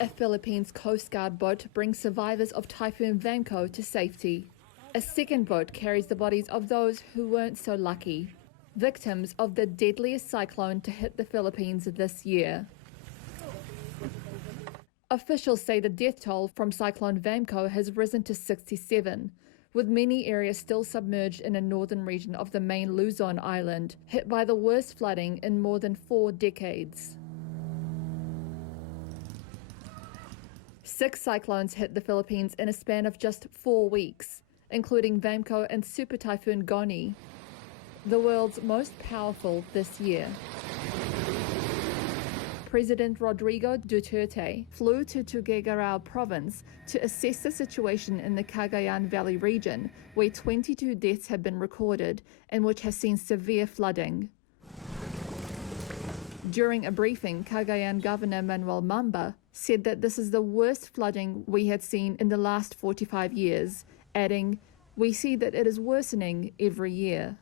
A Philippines Coast Guard boat brings survivors of Typhoon Vamco to safety. A second boat carries the bodies of those who weren't so lucky, victims of the deadliest cyclone to hit the Philippines this year. Officials say the death toll from Cyclone Vamco has risen to 67, with many areas still submerged in a northern region of the main Luzon island, hit by the worst flooding in more than 4 decades. 6 cyclones hit the Philippines in a span of just 4 weeks, including Vamco and Super Typhoon Goni, the world's most powerful this year. President Rodrigo Duterte flew to Tuguegarao province to assess the situation in the Cagayan Valley region, where 22 deaths have been recorded and which has seen severe flooding. During a briefing, Cagayan Governor Manuel Mamba said that this is the worst flooding we had seen in the last 45 years, adding, "We see that it is worsening every year."